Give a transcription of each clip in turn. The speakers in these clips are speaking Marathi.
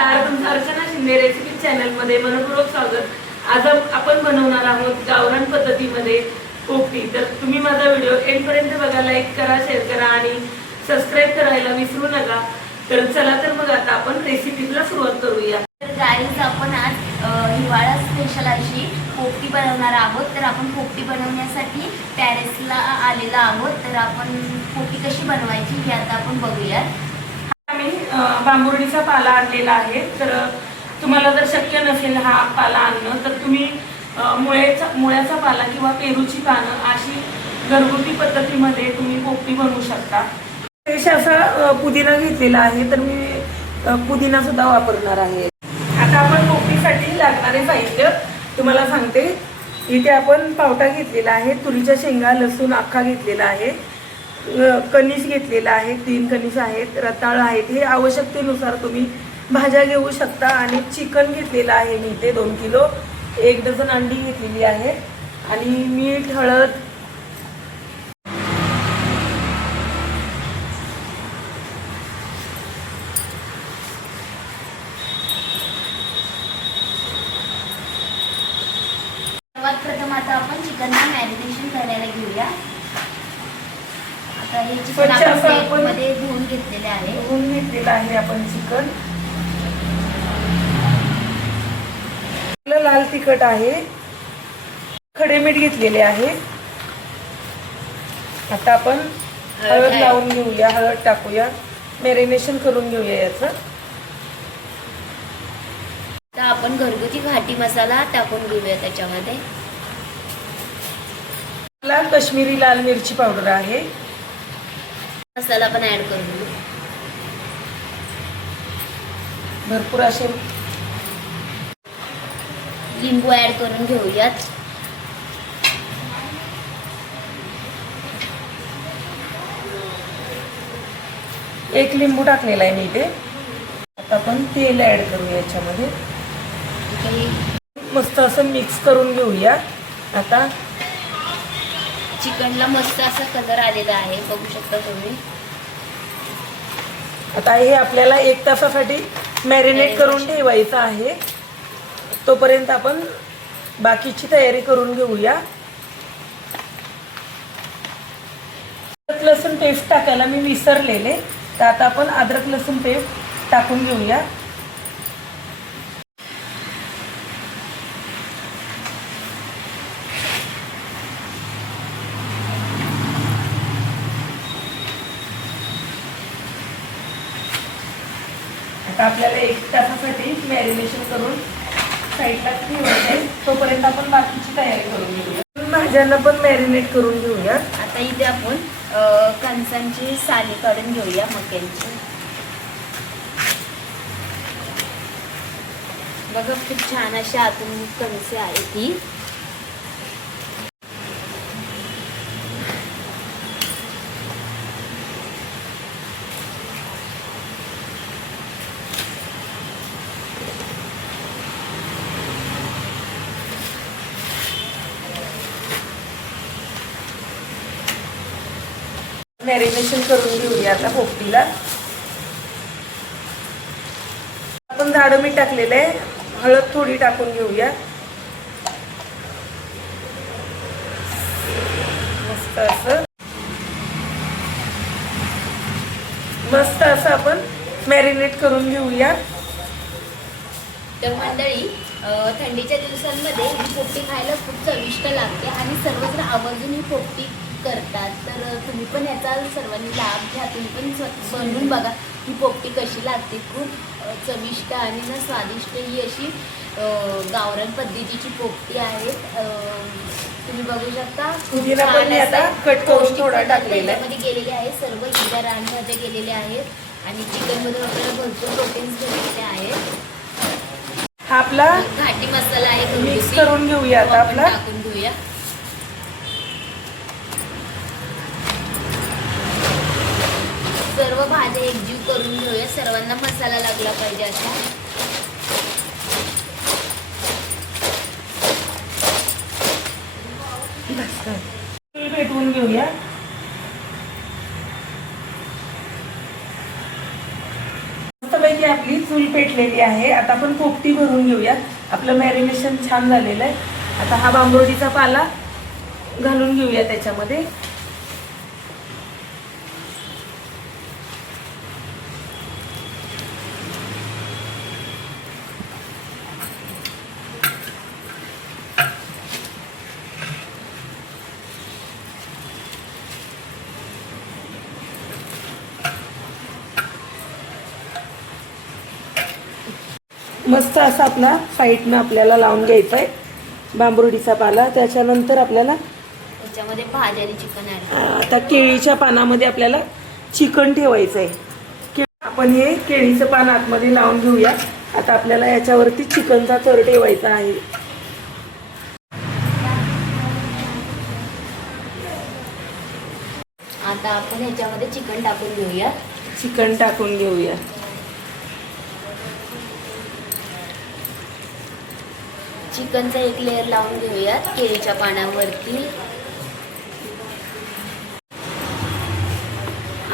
नमस्कार तुमचं अर्चना शिंदे रेसिपी चॅनलमध्ये मनपूर्वक स्वागत. आज आपण बनवणार आहोत गावरान पद्धतीमध्ये पोपटी तर तुम्ही माझा व्हिडिओ एंडपर्यंत बघा लाईक करा शेअर करा आणि सबस्क्राईब करायला विसरू नका. तर चला तर मग आता आपण रेसिपीला सुरुवात करूया. तर गाईज आपण आज हिवाळा स्पेशल अशी पोपटी बनवणार आहोत. तर आपण पोपटी बनवण्यासाठी पॅरिसला आलेलो आहोत. तर आपण पोपटी कशी बनवायची हे आता आपण बघूयात. बांबुर्डीचा पाला आणलेला आहे. तर तुम्हाला जर शक्य नसेल हा पाला आणणं तर तुम्ही मुळ्याचा मुळ्याचा पाला किंवा पेरूची पानं अशी घरगुती पद्धतीमध्ये तुम्ही पोपटी बनवू शकता. फ्रेश असा पुदिना घेतलेला आहे तर मी पुदिना सुद्धा वापरणार आहे. आता आपण पोपटीसाठी लागणारे साहित्य तुम्हाला सांगते. इथे आपण पावटा घेतलेला आहे तुरीच्या शेंगा लसूण अख्खा घेतलेला आहे. कणीस घेतलेला आहे तीन कणीस आहेत रताळ आहेत हे आवश्यकतेनुसार तुम्ही भाज्या घेऊ शकता आणि चिकन घेतलेलं आहे मी ते दोन किलो. एक डझन अंडी घेतलेली आहे. आणि मीठ हळद सर्वात प्रथम आता आपण चिकनला मॅरिनेशन करायला घेऊया आता हे चिकन स्वच्छ आपण असं आपण- प्लेटमध्ये धुवून घेतलेले आहे धुवून घेतलेलं आहे आपण चिकन. लाल तिखट आहे. खडे मीठ घेतलेले आहे. आता आपण हळद. लावून घेऊया हळद टाकूया. मॅरिनेशन करून घेऊया याचं. तर आपण घरगुती घाटी मसाला टाकून घेऊया त्याच्यामध्ये. लाल काश्मीरी लाल मिरची पावडर आहे. मसाला पण ऍड करून घेऊ. भरपूर असे लिंबू ऍड करून घेऊयात. एक लिंबू टाकलेला आहे मी इथे. आता आपण तेल ऍड करूया याच्यामध्ये. मस्त असं मिक्स करून घेऊया. आता चिकनला मस्त असा कलर आलेला आहे बघू शकता तुम्ही. आता हे आपल्याला एक तासासाठी मॅरिनेट करून ठेवायचं आहे. तोपर्यंत आपण बाकीची तयारी करून घेऊया. अद्रक लसूण पेस्ट टाकायला मी विसरलेले. तर आता आपण अद्रक लसूण पेस्ट टाकून घेऊया. आता आपल्याला एक तासासाठी मॅरिनेशन करून साईडला ठेवायचं आहे. तोपर्यंत आपण बाकीची तयारी करून घेऊया. भाज्यांना पण मॅरिनेट करून घेऊया. आता इथे आपण कणसांची साली काढून घेऊया मक्यांची. बघा खूप छान अशी आतून कणसे आहे ती मॅरिनेशन करून घेऊया आता पोपटीला. आपण झाडं मीठ टाकलेलं आहे. हळद थोडी टाकून घेऊया. मस्त असं. मस्त असं आपण मॅरिनेट करून घेऊया. तर मंडळी थंडीच्या दिवसांमध्ये ही पोपटी खायला खूप चविष्ट लागते आणि सर्वजण आवर्जून ही पोपटी करतात. तर तुम्ही पण याचा सर्वांनी लाभ घ्या. तुम्ही पण बनवून बघा ही पोपटी कशी लागते. खूप चविष्ट आणि ना स्वादिष्ट ही अशी अ, गावरान पद्धतीची पोपटी आहे. तुम्ही बघू शकता. पुदिना पण छान मी आता असं cut करून पौष्टिक थोडा पदार्थ टाकलेला आहे. याच्यामध्ये गेलेले आहे सर्व हिरव्या रानभाज्या गेलेल्या आहेत. आणि चिकनमधून आपल्याला भरपूर प्रोटीन्स भेटलेले आहेत. हा आपला घाटी मसाला आहे मिक्स. करून घेऊया आता आपला टाकून घेऊया सर्व भाज्या एकजीव करून घेऊया. सर्वांना मसाला लागला पाहिजे असा. पेटवून घेऊया. मस्तपैकी आपली चूल पेटलेली आहे. आता आपण पोपटी भरून घेऊया. आपलं मॅरिनेशन छान झालेलं आहे. आता हा बांबोडीचा पाला घालून घेऊया त्याच्यामध्ये. मस्त असा आपला साईडनं आपल्याला लावून घ्यायचा आहे बांबरोडीचा पाला. त्याच्यानंतर आपल्याला त्याच्यामध्ये भाजी आणि चिकन आता केळीच्या पानामध्ये आपल्याला चिकन ठेवायचं आहे के- आपण हे केळीचं पान आतमध्ये लावून घेऊया. आता आपल्याला याच्यावरती चिकनचा थर ठेवायचा आहे. आता आपण ह्याच्यामध्ये चिकन टाकून घेऊया. चिकन टाकून घेऊया. चिकनचा एक लेअर लावून घेऊयात केळीच्या पानावरती.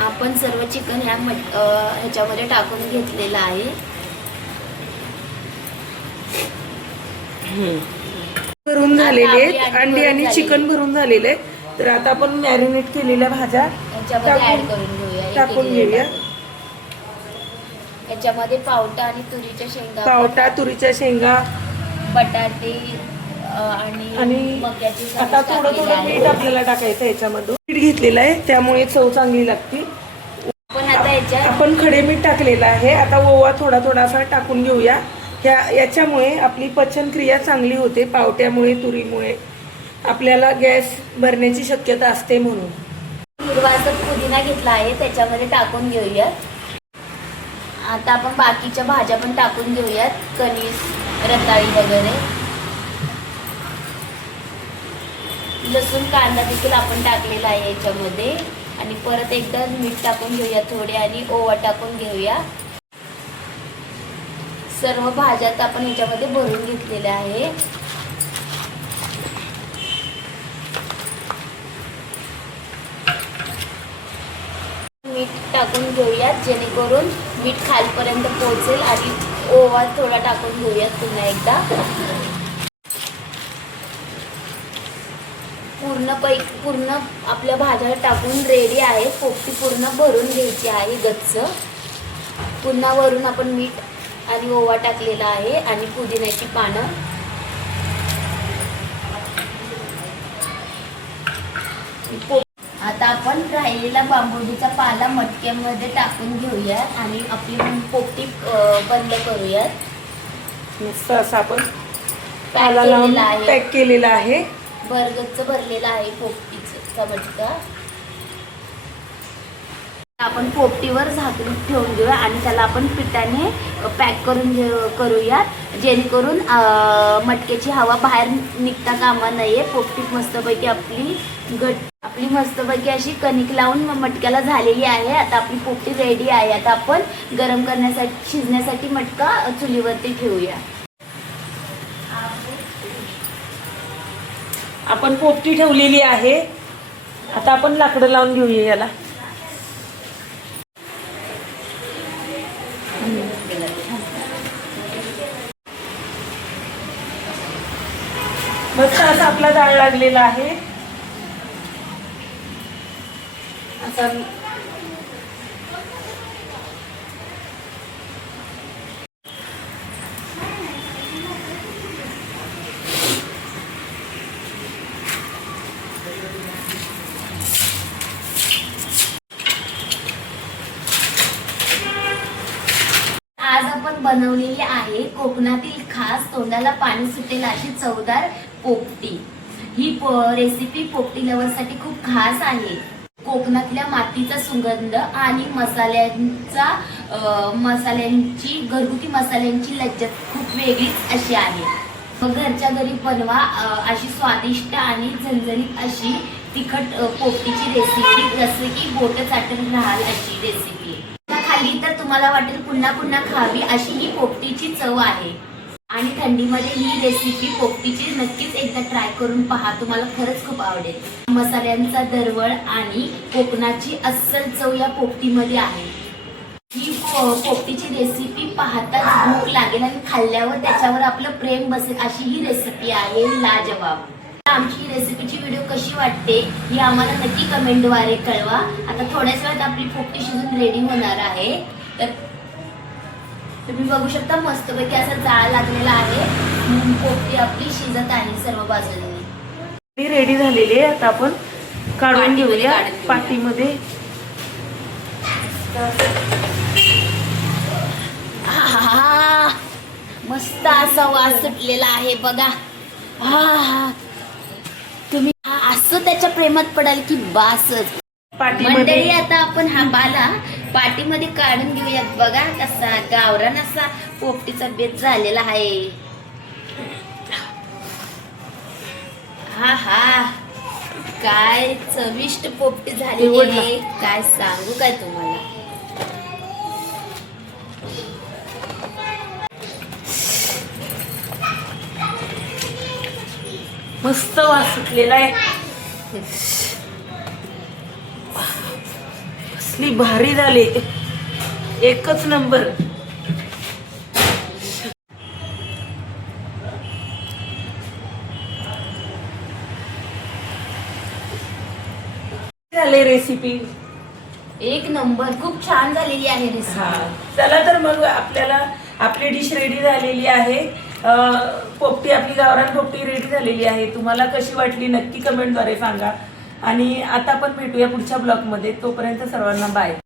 आपण सर्व चिकन ह्या मट ह्याच्यामध्ये टाकून घेतलेलं आहे. भरून झालेले आहेत. अंडी आणि. चिकन भरून झालेले आहे तर आता आपण मॅरिनेट केलेल्या भाज्या टाकून- करून घेऊया. ह्याच्यामध्ये पावटा आणि तुरीच्या शेंगा पावटा तुरीच्या शेंगा बटाटे आणि आता थोडं थोडं. मीठ आपल्याला टाकायचं याच्यामधून. मीठ घेतलेलं आहे त्यामुळे चव चांगली लागते. आपण आता ह्याच्यात आपण खडे मीठ टाकलेलं आहे. आता ओवा थोडा थोडासा टाकून घेऊया. ह्या याच्यामुळे आपली पचनक्रिया चांगली होते पावट्यामुळे तुरीमुळे. आपल्याला गॅस भरण्याची शक्यता असते म्हणून. पुदिना घेतला आहे त्याच्यामध्ये टाकून घेऊयात. आता आपण बाकीच्या भाज्या पण टाकून घेऊयात. कणीस रताळी वगैरे. लसूण कांदा देखील आपण टाकलेला आहे याच्यामध्ये. आणि परत एकदा मीठ टाकून घेऊया थोडे आणि ओवा टाकून घेऊया. सर्व भाज्यात आपण याच्यामध्ये भरून घेतलेल्या आहे मीठ टाकून घेऊयात जेणेकरून मीठ खालपर्यंत पोहोचेल आणि ओवा थोडा टाकून घेऊयात पुन्हा एकदा. पूर्ण पै पूर्ण आपल्या भाज्या टाकून रेडी आहे. पोपटी पूर्ण भरून घ्यायची आहे गच्च. पुन्हा वरून आपण मीठ आणि ओवा टाकलेला आहे आणि पुदिन्याची पानं. पो- आता आपण राहिलेला बांबोडीचा पाला मटक्यामध्ये टाकून घेऊया आणि आपली पोपटी बंद करूयात. मस्त असं आपण पाला लावून पॅक केलेला आहे. बर्गरचं भरलेला आहे पोपटीचा मटका आपण पोपटीवर झाकून ठेवून घेऊया आणि त्याला आपण पिठाने पॅक करून करूया जेणेकरून मटक्याची हवा बाहेर निघता कामा नये. पोपटी मस्तपैकी आपली गट आपली मस्तपैकी अशी कणिक लावून मटक्याला झालेली आहे. आता आपली पोपटी रेडी आहे. आता आपण गरम करण्यासाठी शिजण्यासाठी मटका चुलीवरती ठेवूया. आपण पोपटी ठेवलेली आहे. आता आपण लाकडं लावून घेऊया याला. मस्त असा आपला डाळ लागलेला आहे. असा आज आपण बनवलेली आहे कोकणातील खास तोंडाला पाणी सुटेल अशी चवदार पोपटी. ही पो- रेसिपी पोपटी लवरसाठी खूप खास आहे. कोकणातल्या मातीचा सुगंध आणि मसाल्यांचा मसाल्यांची घरगुती मसाल्यांची लज्जत खूप वेगळीच अशी आहे. मग घरच्या घरी बनवा अशी स्वादिष्ट आणि झणझणीत अशी तिखट पोपटीची रेसिपी जसे की बोट चाटून राहाल अशी रेसिपी खाली तर तुम्हाला वाटेल पुन्हा पुन्हा खावी अशी ही पोपटीची चव आहे. आणि थंडीमध्ये ही रेसिपी पोपटीची नक्कीच एकदा ट्राय करून पहा. तुम्हाला खरंच खूप आवडेल. मसाल्यांचा दरवळ आणि कोकणाची अस्सल चव या पोपटीमध्ये आहे. ही पोपटीची रेसिपी पाहताच भूक लागेल आणि खाल्ल्यावर त्याच्यावर आपलं प्रेम बसेल अशी ही रेसिपी आहे लाजवाब. आमची ही रेसिपीची व्हिडिओ कशी वाटते ही आम्हाला नक्की कमेंटद्वारे कळवा. आता थोड्याच वेळात आपली पोपटी शिजून रेडी होणार आहे. तर तुम्ही बघू शकता मस्तपैकी असा जाळ लागलेला आहे. पोपटी आपली शिजत आहे सर्व बाजूंनी. रेडी झालेली आहे आता आपण काढून घेऊया. आहा, मस्त असा वास सुटलेला आहे बघा. आहा. तुम्ही असं त्याच्या प्रेमात पडाल की बासच. मंडळी आता आपण हा बाला पाटीमध्ये काढून घेऊयात बघा कसा गावरान असा पोपटीचा बेत झालेला आहे. हा हा. काय चविष्ट पोपटी झालेली निवडला. आहे. काय सांगू काय तुम्हाला? मस्त वास सुटलेला आहे. कसली भारी झाली. एकच नंबर. झाले रेसिपी एक नंबर. खूप छान झालेली आहे हा. रेसिपी चला तर मग आपल्याला आपली डिश रेडी झालेली आहे. अं, पोपटी आपली गावरान पोपटी रेडी झालेली आहे. तुम्हाला कशी वाटली नक्की कमेंटद्वारे सांगा. आणि आता आपण भेटूया पुढच्या ब्लॉगमध्ये. तोपर्यंत सर्वांना बाय